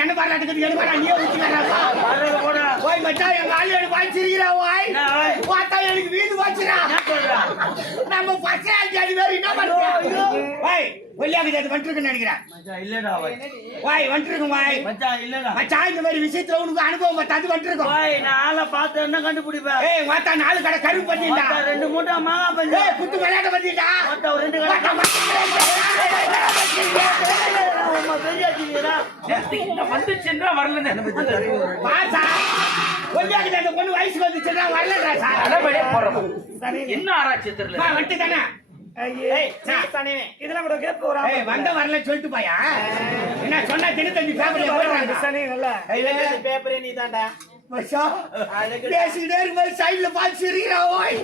என்ன பாராட்டுக்கு எடுக்க வரா நீயே ஊத்தி வரா வர்றது போடா. ஓய் மச்சான் எங்க ஆளு எனக்கு என்ன ஓய்? மாத்தா எனக்கு வீடு என்ன சொல்றா? நம்ம பசங்க அஞ்சு பேர் என்ன கொல்லியா கிட்ட வந்துருக்குன்னு நினைக்கிறேன். மச்சான் இல்லடா வை ஓய் வந்துருக்கும் ஓய் மச்சான் இல்லடா. மச்சான் இந்த மாதிரி விஷயத்துல உனக்கு அனுபவம் பத்தாது வந்துருக்கும். வை நான் ஆளை பார்த்து என்ன கண்டுபிடிப்பேன் ஏய் மாத்தா நாலு கடை கருப்பு பண்ணிட்டா ரெண்டு மூட்டை மாங்காய் பஞ்சு ஏய் குத்து விளையாட்ட பண்ணிட்டா ஒரு ரெண்டு கடை அம்மா பெரிய ஆச்சுங்களா வந்துச்சுன்றா வரலன்னு என்ன பத்தி? பாசா கிட்ட அந்த பொண்ணு வயசுக்கு வந்துச்சுன்னா வரலடா சார். என்ன ஆராய்ச்சி தெரியல? வந்துட்டு தானே. இதெல்லாம் கூட கேட்க ஏய், வந்த வரல சொல்லிட்டு போயா? என்ன சொன்னா தினத்தஞ்சு சனி நல்லா. பேப்பரே நீ தாண்டா மச்சான், பேசிக்கிட்டே இருக்கும்போது சைடுல பார்த்து ஓய்.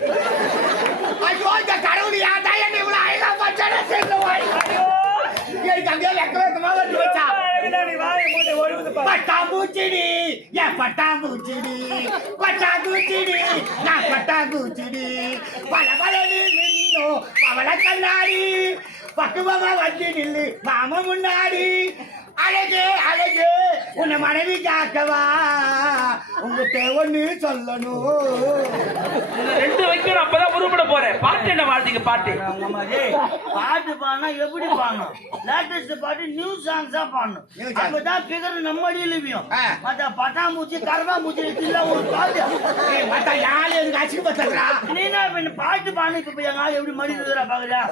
ஐயோ இந்த கடவுள் தான் என்ன இவ்வளவு அழகா பச்சானே தெரியல ஓய். எனக்கு அங்கேயே வெக்க வெக்கமா வந்து வச்சா. நீ. பட்டாம்பூச்சிடி ஏன் பட்டாம்பூச்சிடி? பட்டாம்பூச்சிடி நான் பட்டாம்பூச்சிடி. பல பல மின்னோ பவள கண்ணாடி. பக்குவமா வந்து நில்லு மாம முன்னாடி. அழகு அழகு உன்னை மனைவி காக்கவா உங்ககிட்ட ஒண்ணு சொல்லணும். ரெண்டு வைக்கணும் அப்பதான் உருப்பட போறேன். பாட்டு என்ன வாழ்த்துக்கு பாட்டு? பாட்டு பாடினா எப்படி பாடணும்? லேட்டஸ்ட் பாட்டு நியூ சாங்ஸா New பாடணும். அப்பதான் பிகர் நம்ம அடியிலும் ஆ. மத்த பட்டாம்பூச்சி கரவாம்பூச்சி இல்ல ஒரு பாட்டு. மத்த யாரு எனக்கு அசிங்க பத்தா நீ என்ன பாட்டு பாடு இப்ப எங்க எப்படி மடி பாக்குறியா?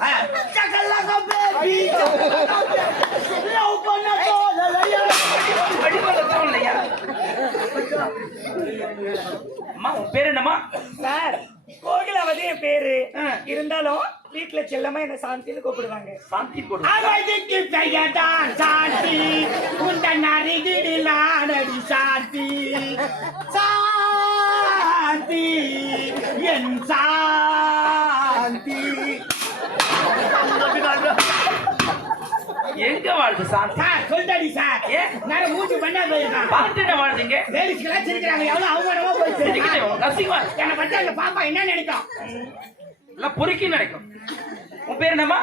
பேர் என்னம்மா? சார் கோகிலாவதி என் பேரு. இருந்தாலும் வீட்டுல செல்லமா என்ன சாந்தின்னு கூப்பிடுவாங்க. சாந்தி அவதிக்கு பெயர்தான் சாந்தி. உந்தன் அருகில் ஆனடி சாந்தி. சாந்தி என் சாந்தி. எங்க வாழ்து சாந்தி சார் சொல்லிட்டாடி சார்? நான் மூச்சு பண்ணா போயிருக்கான். பாட்டு என்ன வாழ்துங்க லேடிஸ்க்கெல்லாம் சிரிக்கிறாங்க. எவ்வளவு அவமானமா போயிட்டு ரசிகமா என்னை பத்தி அந்த பாப்பா என்ன நினைக்கும்? எல்லாம் பொறுக்கி நினைக்கும். உன் பேர் என்னம்மா?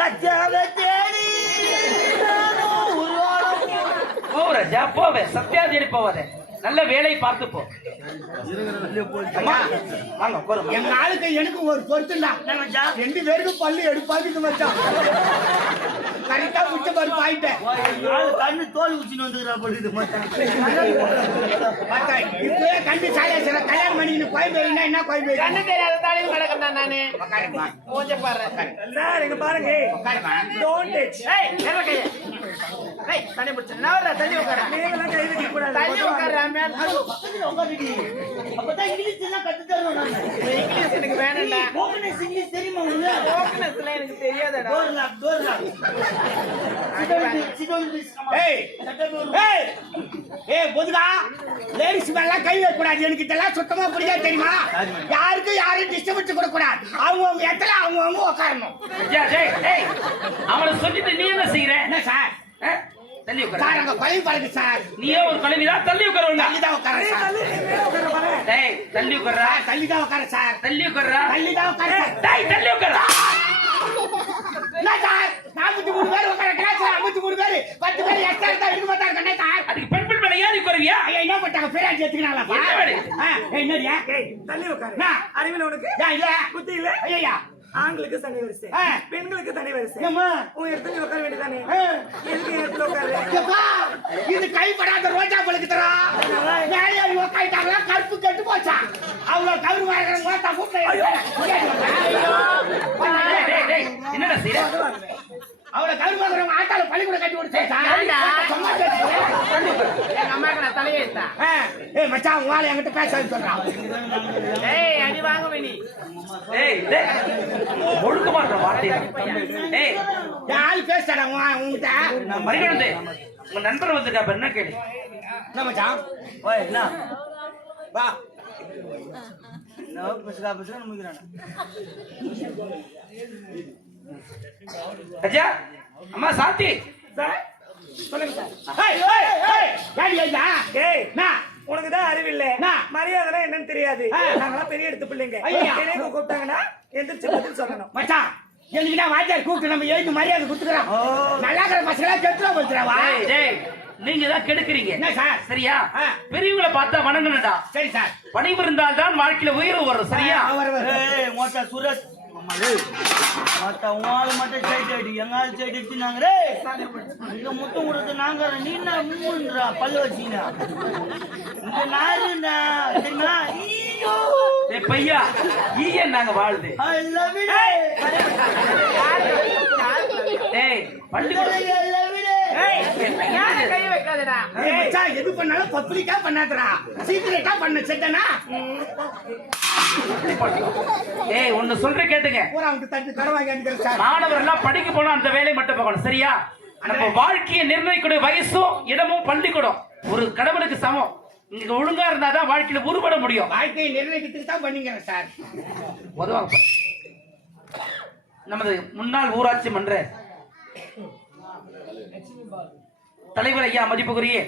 சத்யாவை தேடி நானும் உருவாடம் போ ராஜா போவே. சத்யாதேடி போவாதே. நல்ல வேலை பார்த்து போ. அம்மா, வாங்க போறோம் எங்க ஆளுக்கு எனக்கு ஒரு பொருத்துண்டா. என்ன மச்சான்? ரெண்டு பேருக்கும் பல்லு எடுப்பாதுக்கு மச்சான். கரெக்டா ஆளு கண்ணு தோல் குச்சின்னு வந்துக்கிறா பொழுது பார்த்தா, இப்பவே கண்டு சாயாச்சுல கல்யாணம் பண்ணிக்கின்னு கோயம்பேடுனா என்ன கோயம்பேடு? கண்ணு தெரியாத தாலியும் கிடக்கண்டா நானு. உட்காருப்பா, மூஞ்ச பாரு. சார் இங்க பாருங்க. உட்காருப்பா. டோன்ட் டச் ஏய் நேரா கைய. ஏய் தண்ணி பிடிச்ச நவரா தண்ணி உட்கார நீங்களாம் கை வைக்க கூடாது தண்ணி உட்கார மேல அப்பதான் இங்கிலீஷ் எல்லாம் கத்து தருவேன் நானு இங்கிலீஷ் எனக்கு வேணாம்டா இங்கிலீஷ் தெரியுமா உங்களுக்கு எனக்கு தெரியாதடா. டோர் லாக் டோர் லாக் சிடோன் ப்ளீஸ் கம் ஏய், ஏய், ஏய், மேல கை வைக்க கூடாது எனக்கு இதெல்லாம் சுத்தமா புரியாது தெரியுமா? யாருக்கும் யாரும் டிஸ்டர்பன்ஸ் கொடுக்க கூடாது அவங்கவங்க இடத்துல அவங்கவங்க உட்காரணும். ஐயா, டேய், டேய், அவனை சொல்லிட்டு நீ என்ன செய்யற என்ன சார்? தள்ளி சார் உட்கார அங்க கொலை பழகு சார். நீயே ஒரு கழுவிதான் தள்ளி உட்கார தள்ளி தான் உட்கார சார் டேய் தள்ளி உட்கார்றா சார், தள்ளி தான் உட்கார சார். தள்ளி உட்கார்றா தள்ளி தான் உட்கார டேய் தள்ளி உட்கார்றா என்ன சார்? நாற்பத்தி மூணு பேர் உட்கார. கிளாஸ்ல ஐம்பத்தி மூணு பேர்? பத்து பேர் எக்ஸ்ட்ரா இருந்தா இருக்கு பார்த்தா இருக்கே? சார்? அதுக்கு பெண் பெண் மேல ஏறி ஐயா என்ன பேராஜி? என்னடியா ஏய் தள்ளி உட்காரு? அறிவில் உனக்கு? ஏன் இல்ல. புத்தி இல்ல? ஐயா ஆண்களுக்கு தனி வரிசை. ஆ. பெண்களுக்கு தனி வரிசை. உன் இடத்துல உட்கார வேண்டியதானே ஆ. எதுக்கு இடத்துல உட்காரு? இது கைப்படாத ரோஜா பழுக்கு தரா. வேலையை உக்காயிட்டாங்களா கருப்பு கெட்டு போச்சா? அவ்வளவு கரு வாங்குற மோட்டா என்னடா செய்யற அவ்வளவு கரு வாங்குறவங்க ஆட்டால பள்ளிக்கூட கட்டி விடுச்சா சும்மா பேசுறியா? ஏய் மச்சான் உன் ஆளு என்கிட்ட பேசாதுன்னு சொல்றான் ஏய் அடி வாங்குவே நீ டேய் டேய் ஒழுக்கமா இருக்க வார்த்தை டேய் என் ஆள் பேசுறாடா உன் உன்கிட்ட நான் மறிகொண்டு உங்க நண்பர் வந்திருக்கா அப்ப என்ன கேளு என்ன மச்சான் ஓய் என்ன வா நான் பிசுகா பிசுகா முடிக்கிறான் அஜா அம்மா சாந்தி சார் சொல்லுங்க சார் ஏய், ஏய், ஏய்? ஏய்? உனக்கு தான் அறிவில்லை என்ன? மரியாதை என்னன்னு தெரியாது. நாங்களாம் பெரிய எடுத்து பிள்ளைங்க. எனக்கு கூப்பிட்டாங்கன்னா எந்திரிச்சு பதில் சொல்லணும். மச்சான் எனக்கு தான் வாத்தியார் கூப்பிட்டு நம்ம எழுதி மரியாதை கொடுத்துக்கிறோம். நல்லா இருக்கிற பசங்களா கெட்டுறா போச்சுறாவா நீங்க தான் கெடுக்குறீங்க. என்ன சார்? சரியா? ஆ. பெரியவங்களை பார்த்தா வணங்கணும்டா. சரி சார். பணிவு இருந்தால் தான் வாழ்க்கையில உயர்வு வரும் சரியா? அவர் அவர் ஏய் மொத்த உங்களால மட்டும் சைட் அடி எங்கால சைட் அடிச்சு நாங்க ரே இங்க முத்தம் கொடுத்து நாங்க நீ என்ன மூன்றா பல்லு வச்சீங்க இங்க நாருண்டா தெரியுமா ஐயோ. பையா ஈயன் நாங்க வாழுது ஐ லவ் யூ டேய் பள்ளிக்கூடம். எது பண்ணாலும் பப்ளிக்கா பண்ணாதடா. சீக்கிரட்டா பண்ண செட்டனா ஏய் ஒன்னு சொல்ற கேட்டுங்க. மாணவர் எல்லாம் படிக்க போனா அந்த வேலையை மட்டும் பார்க்கணும் சரியா? நம்ம வாழ்க்கையை நிர்ணயிக்கூடிய வயசும் இடமும் பள்ளிக்கூடம். ஒரு கடவுளுக்கு சமம். இங்க ஒழுங்கா இருந்தாதான் வாழ்க்கையில உருப்பட முடியும். வாழ்க்கையை நிர்ணயிக்கிறதுக்கு தான் பண்ணிக்கிறேன் சார். உதவாங்க. நமது முன்னாள் ஊராட்சி மன்ற தலைவர் ஐயா மதிப்புக்குரிய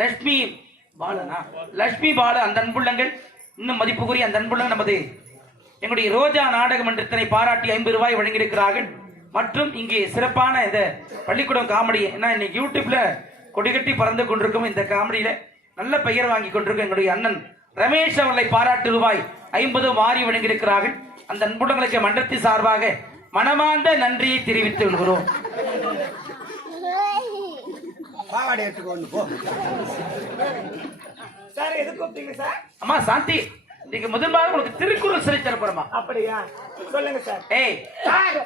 லட்சுமி பாலனா? லட்சுமி பாலு அந்த அன்புள்ளங்கள். இன்னும் மதிப்புக்குரிய அந்த அன்புள்ளங்கள் நமது எங்களுடைய ரோஜா நாடக மன்றத்தினை பாராட்டி ஐம்பது ரூபாய் வழங்கியிருக்கிறார்கள். மற்றும் இங்கே சிறப்பான இந்த பள்ளிக்கூடம் காமெடி ஏன்னா இன்னைக்கு யூடியூப்ல கொடிகட்டி பறந்து கொண்டிருக்கும் இந்த காமெடியில நல்ல பெயர் வாங்கி கொண்டிருக்கும் எங்களுடைய அண்ணன் ரமேஷ் அவர்களை பாராட்டு ரூபாய் ஐம்பது வாரி வழங்கியிருக்கிறார்கள். அந்த அன்புடங்களுக்கு மன்றத்தின் சார்பாக மனமார்ந்த நன்றியை தெரிவித்துக் கொள்கிறோம். பாவாடை எடுத்துக்கோ ஒண்ணு போ. சார் எது கூப்பிட்டீங்க சார்? அம்மா சாந்தி. இன்னைக்கு முதல் மாதிரி உங்களுக்கு திருக்குறள் சொல்லி தரப்போறமா அப்படியா? சொல்லுங்க சார். ஏய் சார்.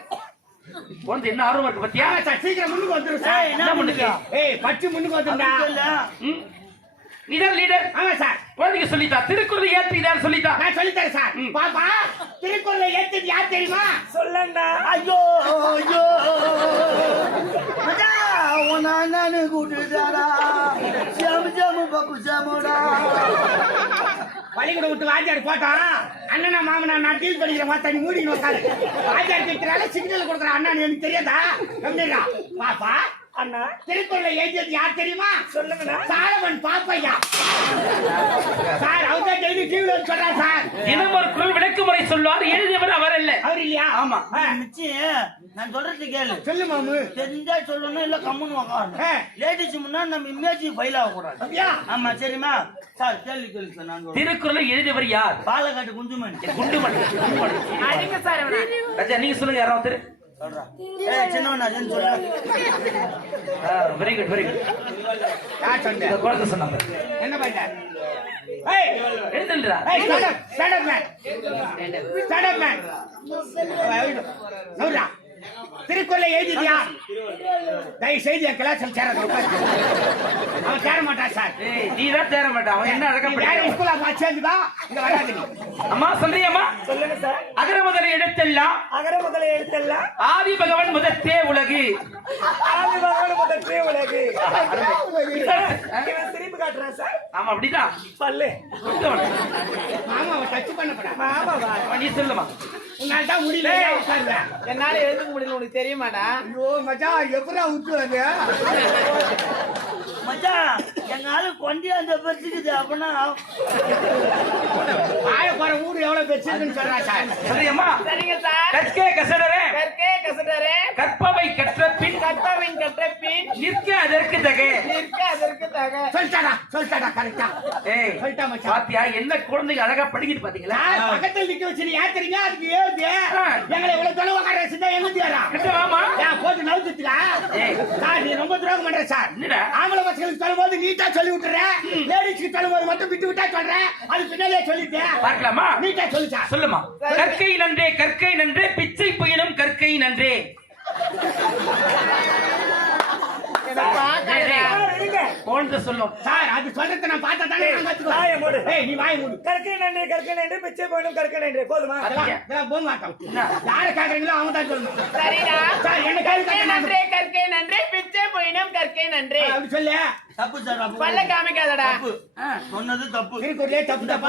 உனக்கு என்ன ஆர்வம் இருக்கு பத்தியா? சார் சீக்கிரம் முன்னுக்கு வந்துரும் சார். ஏய், என்ன பண்ணுங்க ஏய் பச்சு முன்னுக்கு வந்துருந்தா ம்? நீதான் லீடர் ஆமா சார். குழந்தைக்கு சொல்லித்தா. திருக்குறள் ஏற்றிதான் சொல்லித்தா. நான் சொல்லித்தரேன் சார். பாப்பா திருக்குறளை ஏத்தது யார் தெரியுமா? சொல்லண்டா ஐயோ ஐயோ. உன் அண்ணனு கூட்டுட்டாரா சாமு சாமு பப்பு சாமுடா பள்ளிக்கூடம் விட்டு வாத்தியார் போட்டான். அண்ணனா மாமனா நான் டீல் படிக்கிற மாதிரி நீ மூடி உட்காரு வாத்தியார் கேட்கிறால சிக்னல் கொடுக்குற அண்ணா எனக்கு தெரியாதா? கம்மிடா பாப்பா அண்ணா. திருக்குறளை எழுதியது யார் தெரியுமா? சொல்லுங்கண்ணா சாலவன் பாப்பையா. சார் அவர் தான் டெய்லி டிவில சொல்றார் சார். தினம் ஒரு குரல் விளக்குமுறை சொல்லுவார். எழுதியவர் அவர் அல்ல. அவர் இல்லையா? ஆமா. மிச்சி நான் சொல்றது கேளு. சொல்லு மாமு. தெரிஞ்சா சொல்லணும் இல்ல கம்முன்னு ஆ. லேடிஸ் முன்னாடி நம்ம இமேஜ் ஃபைல் ஆகக்கூடாது அப்படியா? ஆமா சரிம்மா. சார் கேள்வி கேள்வி சார் நான் திருக்குறளை எழுதியவர் யார்? பாலக்காட்டு குஞ்சுமணி குண்டுமணி குண்டுமணி. சார். ராஜா நீங்க சொல்லுங்க யாராவது வெரி குட் வெரி குட் குழந்தை சொன்னாங்க. என்ன பண்ண ஏய் திருக்குறளை எழுதிட்டியா தயவு செய்து என் கிளாஸில் சேர அவன் சேர மாட்டான் சார். ஏய் நீ தான் தேர மாட்டா அவன் என்ன அழகா வேற. ஸ்கூல்ல பார்த்து சேர்ந்துக்கா இங்க வராது நீ. அம்மா சொல்றியம்மா? சொல்லுங்க சார். அகர முதல எழுத்தெல்லாம் அகர முதல எழுத்தெல்லாம் ஆதி பகவன் முதத்தே உலகு. ஆதி பகவான் முதற்றே உலகு. திருப்பி காட்டுறான் சார். ஆமா அப்படிதான். பல்லு. மாமா அவன் டச் பண்ணப்படா ஆமாவா அவன் நீ சொல்லுமா? உன்னால தான் முடியல உட்காருவேன் என்னால எழுதுக்க முடியல உனக்கு தெரியுமாடா? ஐயோ மச்சான் எப்படா விட்டு அது மச்சான் ஆளு கொண்டி அந்த பெருசுக்குது அப்படின்னா ஆய போற ஊரு எவ்வளவு பெருசுன்னு சொல்றா சார். சொல்றியம்மா சரிங்க சார். கற்கே கசடரே கற்கே கசடரே கற்பவை கற்ற பின். கற்பவின் கற்ற பின். நிற்க அதற்கு தகே. நிற்க அதற்கு தக. சொல்லிட்டாடா சொல்லிட்டாடா கரெக்டா ஏய் சொல்லிட்டா மச்சான். பாத்தியா என்ன குழந்தைங்க அழகா படிக்கிட்டு பாத்தீங்களா? பக்கத்துல நிக்க வச்சு ஏன் தெரியுங்க அதுக்கு ஏது எங்களை இவ்வளவு தொலைவு உட்கார வச்சுதான் எங்க தேரா கிட்ட வாமா சார் நீ ரொம்ப துரோகம் பண்ற சார்? ஆம்பளை பசங்களுக்கு நீட்டா சொல்லி விட்டுறேன் லேடிஸ்க்கு சொல்லும்போது மட்டும் விட்டு விட்டா சொல்றேன் அது பின்னாலே சொல்லிட்டேன். பார்க்கலாமா? நீட்டா சொல்லு சார். சொல்லுமா? கற்கை நன்றே கற்கை நன்றே பிச்சை புயலும் கற்கை நன்றே எனக்கு பார்க்காதடா. டேய், இருங்க குழந்தை சொல்லும். சார் அது சொல்றதை நான் பார்த்தா தானே நான் கத்துக்குவேன். வாயை மூடு. ஏய் நீ வாய மூடு. கற்கை நன்றி கற்கை நன்றி பிச்சை போயிடும் கற்கை நன்றி போதுமா? அதெல்லாம் இதெல்லாம் போக மாட்டோம் யாரை கேக்குறீங்களோ அவங்க தான் சொல்லணும். சரிடா. சார் என்ன கேள்வி நன்றே கற்கை நன்றே பிச்சை போயினும் கற்கை நன்றே அப்படி சொல்லு. தப்பு சார் தப்பு. பல்ல காமிக்காதடா. சொன்னது தப்பு. திருக்குறளே தப்பு தப்பா.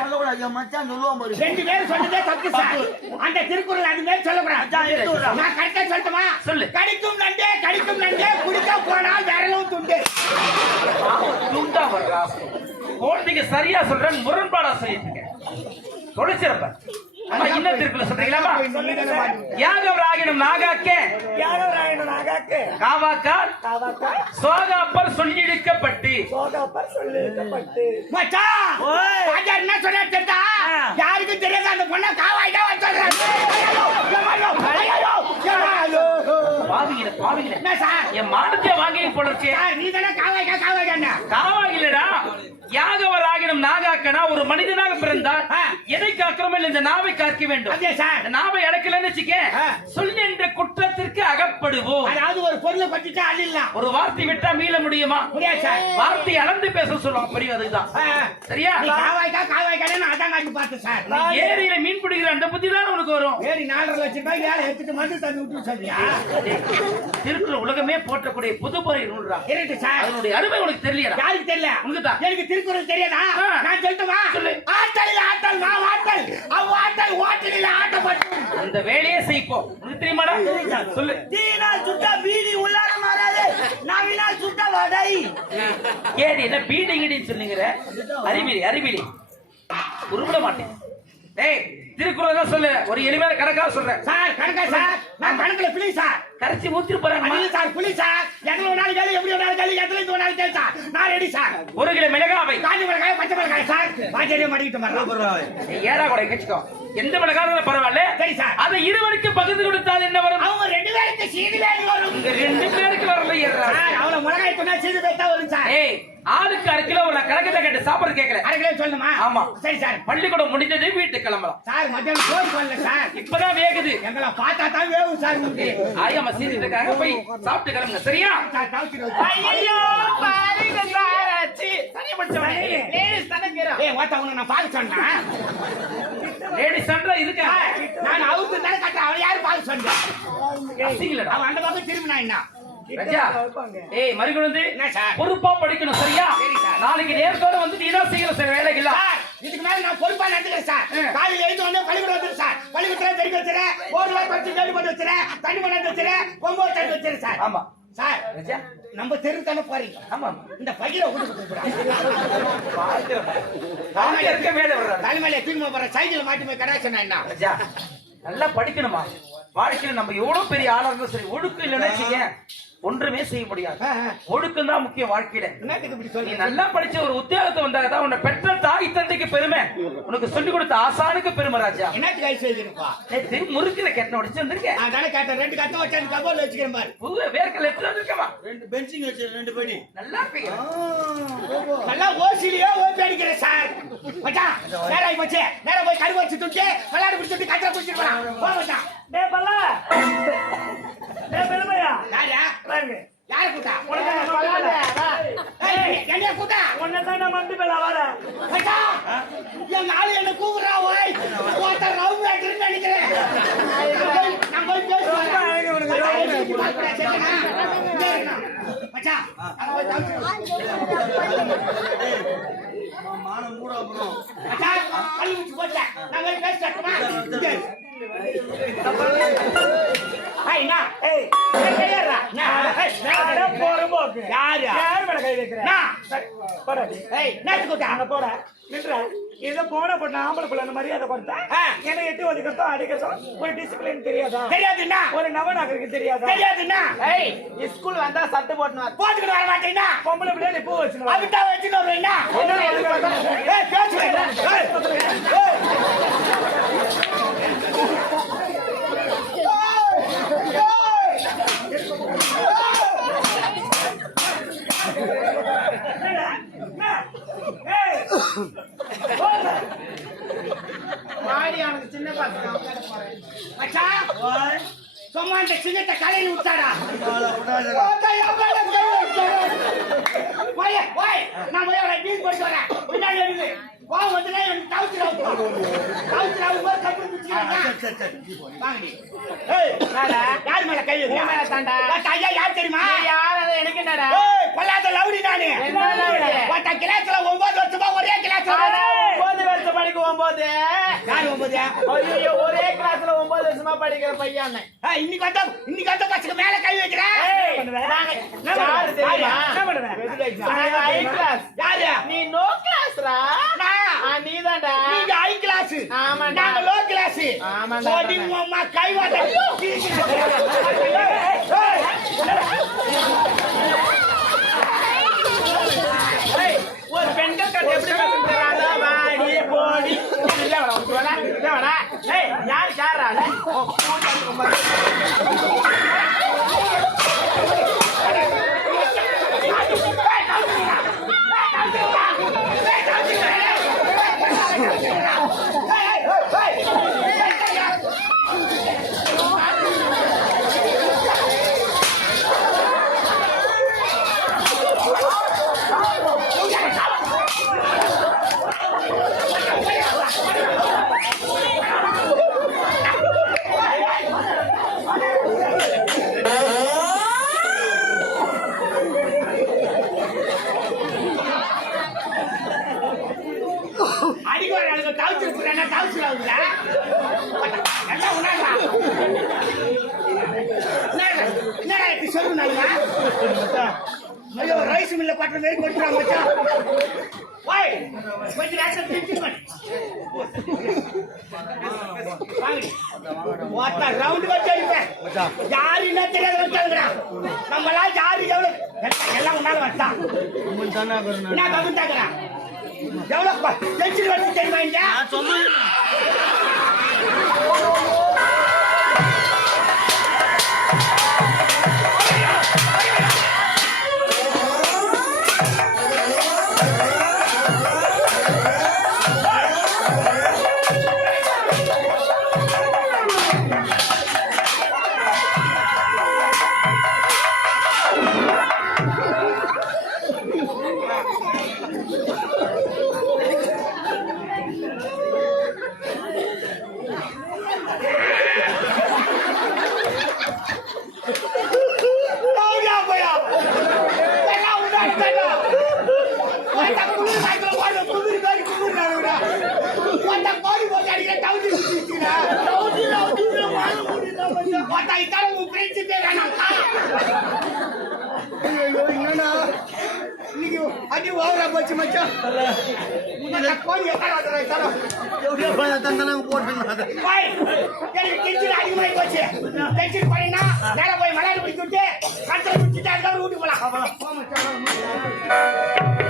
சொல்லக்கூடாது. என் மச்சான் சொல்லுவான் பாரு. ரெண்டு பேரும் சொன்னதே தப்பு சார். அந்த திருக்குறள் அது மாதிரி அதான் எடுத்து சொல்லக்கூடாது. நான் கரெக்டா சொல்லட்டுமா? சொல்லு. கடிக்கும் நண்டே கடிக்கும் நண்டே குடிக்க போனால் விரலும் துண்டு. துண்டா வர்றா. குழந்தைங்க சரியா சொல்றேன் முரண்பாடா சொல்லிட்டு இருக்கேன். சொல்றீங்களாமா சொல்லுங்க சார். யாகவராகினும் நாகாக்கே? காவாக்கால் சோகாப்பர் சோகாப்பர் மச்சான் ஓய். ராஜா என்ன சொன்னா தெரியுதா? ஆ. யாருக்கும் தெரியாத அந்த பொண்ணை காவாய் தான் வச்சிடுறாரு. ஐயோ, ஐயோ, ஐயோ, ஐயோ. பாவிங்கள பாவிங்கள என்ன சார்? என் மானத்தை வாங்கி சார் நீ தானே காவாய்க்கா காவாய்க்கா காவா இல்லடா யாகவராகினும் நாகாக்கனா ஒரு மனிதனாக பிறந்தால். எதை காக்கிறோமோ இந்த நாவை காக்க வேண்டும். நாவை அடக்கலன்னு வச்சுக்க ஆ. சொல்லி என்ற குற்றத்திற்கு அகப்படுவோம். அதாவது ஒரு பொருளை பத்திட்டு அள்ளிடலாம் ஒரு வார்த்தை விட்டா மீள முடியுமா? வார்த்தை அளந்து பேச சொல்லுவாங்க பெரிய அதுதான். சரியா? காவாய்க்கா காவாய்க்கான்னு அதான் காட்டி பார்த்தேன் சார். ஏரியில மீன் பிடிக்கிற அந்த புத்தி தான் உனக்கு வரும். ஏறி நாலரை லட்சம் ரூபாய் ஏழை எடுத்துட்டு மருந்து தந்து விட்டு சொல்றியா? டேய், திருக்குறள் உலகமே போற்றக்கூடிய புதுப்பறை நூல்றா சார். அதனுடைய அருமை உனக்கு தெரியலடா. யாருக்கு தெரியல? உனக்கு தான். எனக்கு திருக்குறள் தெரியாதா? ஆ. நான் சொல்லட்டுமா சொல்லு. ஆட்டலில் ஆட்டல் நான் ஆட்டல் அவ் ஆட்டல் ஓட்டலில் ஆட்டப்பட்டு அந்த வேலையே செய்ப்போம் தெரியுமாடா சொல்லு. தீனால் சுட்டா பீடி உள்ளார மாறாது. நவீனால் சுட்டா வடை. ஏடி என்ன பீடிங்கடின்னு சொன்னீங்கிற? அறிவிலி அறிவிலி உருவிட மாட்டேன். டேய் திருக்குறள் தான் சொல்லு. ஒரு எளிமையான கணக்காக சொல்றேன். சார் கணக்கா சார்? நான் கணக்குல பிளி சார். கரைச்சி ஊத்திட்டு அடியில் சார் புலி சார். எத்தனை வேணாலும் கேளு எப்படி வேணாலும் கேளு எத்தனை இது வேணாலும் கேளு சார்? நான் ரெடி சார். ஒரு கிலோ மிளகாவை. காஞ்சி மிளகாய் பச்சை மிளகாய் சார்? பாஜரியம் மாட்டிக்கிட்டு நீ ஏடா கூட கட்சிக்கோ எந்த மிளகாயும் பரவாயில்ல. சரி சார். அதை இருவருக்கு பகிர்ந்து கொடுத்தால் என்ன வரும்? அவங்க ரெண்டு பேருக்கு சீது வரும் ரெண்டு பேருக்கு வரல ஏறா. சார் அவளை மிளகாய் சொன்னா சீது பேத்தா வரும் சார். ஏய் ஆளுக்கு அரை கிலோ ஒரு கணக்கத்தை கேட்டு சாப்பாடு கேட்கல. அரை கிலோ சொல்லணுமா ஆமா. சரி சார். பள்ளிக்கூடம் முடிஞ்சது வீட்டுக்கு கிளம்பலாம். சார் மத்தியானம் சோறு பண்ணல சார். இப்பதான் வேகுது. எங்களை பார்த்தா தான் வேவும் சார் ஆயம்மா சீரிட்டு இருக்காங்க. போய் சாப்பிட்டு கிளம்புங்க. சரியா? சார். ஐயோ பாருங்க சார் ஆச்சு தனியா படிச்சவனே லேடிஸ் தானே ஏய் ஓட்ட உன்னை நான் பார்க்க சொன்னேன் லேடிஸ் சென்டர் இருக்கா நான் அவுத்து தானே கட்டுறேன். அவன் யாரு சொன்னேன் அசிங்கலடா அவன் அந்த பக்கம் திரும்பினா என்ன? ஏய் மறுகுழந்து? பொறுப்பா படிக்கணும் சரியா? சரி சார். நாளைக்கு நேரத்தோட வந்து நீ தான் செய்யணும் சார் வேலைக்கு சார் இதுக்கு மேல நான் பொறுப்பா நடந்துக்கிறேன் சார். காலையில எழுந்து வந்து பள்ளிக்கூடம் வந்துரு சார். பள்ளிக்கூடத்துல பெருக்கி வச்சுறேன். ஒரு ரூபாய் பறிச்சு கேள்வி பண்ணி வச்சுறேன். தண்ணி கொண்டாந்து வச்சுறேன். ஒன்பது தண்ணி வச்சுறேன் சார். ஆமா. சார் ரஜா. நம்ம தெரு தானே போறீங்க? ஆமா இந்த பகிர இருக்க வர்றாரு. தலைமையில தூக்கி போற சைக்கிள் மாட்டி போய் கடை சொன்னா ரஜா நல்லா படிக்கணுமா? வாழ்க்கையில நம்ம எவ்வளவு பெரிய ஆளா இருந்தாலும் சரி ஒழுக்கம் இல்லைன்னா ஒன்றுமே செய்ய முடியாது. ஒழுக்கம் தான் முக்கியம் வாழ்க்கையில. என்னத்துக்கு இப்படி நீ சொல்றீங்க நல்லா படிச்ச ஒரு உத்தியோகத்தை வந்தாதான் உன்னை பெற்ற தாய் தந்தைக்கு பெருமை. உனக்கு சொல்லி கொடுத்த ஆசானுக்கு பெருமை ராஜா. என்னத்துக்கு ஐஸ் நேத்து முறுக்கில கெட்ட உடச்சு வந்திருக்கேன் நான் தானே கேட்டேன். ரெண்டு கட்டம் வச்சு கபோர்ல வச்சுக்கிறேன் பாரு. புது வேர்க்கல எடுத்து வந்திருக்கமா ரெண்டு பெஞ்சிங் வச்சு ரெண்டு படி. நல்லா இருப்பீங்க நல்லா ஓசிலியோ ஓப்பி அடிக்கிறேன் சார். மச்சான் நேரா போச்சு. நேரா போய் கரு வச்சு துட்டு விளையாடு பிடிச்சிட்டு கட்டை பிடிச்சிட்டு போறான் போ மச்சான். டேய் பல்லா. டேய் பெருமையா? யாரா? வாங்க. யார கூட்டா? என்னைய கூட்டா? உன்னை தான் நான் மண்டி மேல வர. என் ஆளு என்ன கூவுறா ஓய். ஒருத்தர் ரவு வேட்டுன்னு நினைக்கிறேன். நான் போய்- பேசுவேன் என்னை போய். மானம் மூட அப்புறம் கல்லு போட்டேன். போன பொண்ணு ஆம்பளை பிள்ளை அந்த மரியாதை கொடுத்தா. என்ன எட்டு ஒதுக்கிறதோ அடிக்கிறதோ ஒரு டிசிப்ளின் தெரியாதா? தெரியாதுன்னா? ஒரு நவநாகரிகம் தெரியாதா? தெரியாதுன்னா? ஏய் ஸ்கூல் வந்தா சட்டு போட்டுனு வா. போட்டுக்கிட்டு வர மாட்டேன்னா? பொம்பளை பிள்ளை நீ. பூ சும்மா இந்த சிங்கத்தை கலையில விட்டாடா. நான் போய் அவளை டீல் போட்டு வரேன். பின்னாடி யார் மேல கை மேல. ஓட்டை ஐயா யார் தெரியுமா? யார் எனக்கு என்னடா லவுடி நானு. கிளாஸ்ல ஒன்பது வருஷமா ஒரே கிளாஸ்ல வருஷம் படிக்க ஒன்பது யார் ஒன்பது ஐயோ ஒரே கிளாஸ்ல ஒன்பது வருஷமா படிக்கிற பையன். இன்னைக்கு வந்த இன்னைக்கு வந்த பசங்க மேல கை வைக்கிறேன் நீ நோ. கிளாஸ்ரா நீதான்டா. நீங்க ஹை கிளாஸ் ஆமாண்டா. நாங்க லோ கிளாஸ் அம்மா கை வாட்ட ஒரு பெண்கள் கட்டு எப்படி யாரு யாரா? ரவுண்ட் வச்சு அடிப்பேன் யாரு என்ன தெரியாத வச்சாங்கடா நம்மளாம் யாரு எவ்வளவு எல்லாம் உன்னால வச்சான் உம்மன் தானா கருணா? எவ்வளவு தெரியுமா அடி ஓவரா போச்சு மச்சான் கோடி அதிகமாகி போச்சு டென்ஷன் பண்ணினா நேர போய் மலையாள பிடிச்சி விட்டு கண்டை பிடிச்சிட்டு அதுக்கப்புறம் வீட்டுக்கு போலாம் இன்னும்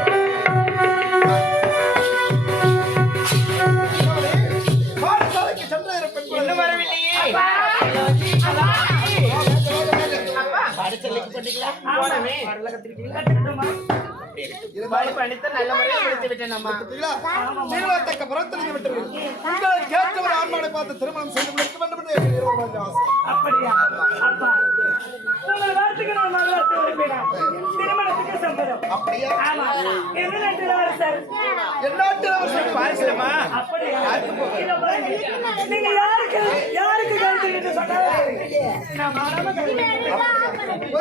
இருவருடைய ஆசை. அப்படியா? அப்பா. உங்கள் வார்த்தைக்கு நான் மறுவார்த்தை உரைப்பேன் திருமணத்துக்கு சம்மதம் அப்படியா? பாரிசலமா. நீங்க யாருக்கு யாருக்கு கருத்து என்று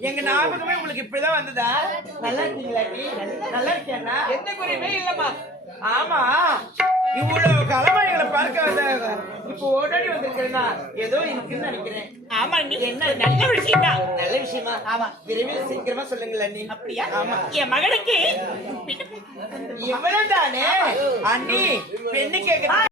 எங்க ஞாபகமே உங்களுக்கு இப்படிதான் வந்ததா? நல்லா இருக்கீங்களா? நல்லா இருக்கேன்னா எந்த குறையுமே இல்லம்மா. ஆமா. இவ்வளவு காலமா எங்களை பார்க்க வந்தாங்க இப்போ ஓடோடி வந்திருக்கிறேன்னா ஏதோ இருக்குன்னு நினைக்கிறேன். ஆமா நீ என்ன? நல்ல விஷயம் தான் நல்ல விஷயமா? ஆமா. விரைவில் சீக்கிரமா சொல்லுங்களேன் நீ. அப்படியா? ஆமா. என் மகனுக்கு இவ்வளவு தானே அண்ணி பெண்ணு கேக்குற.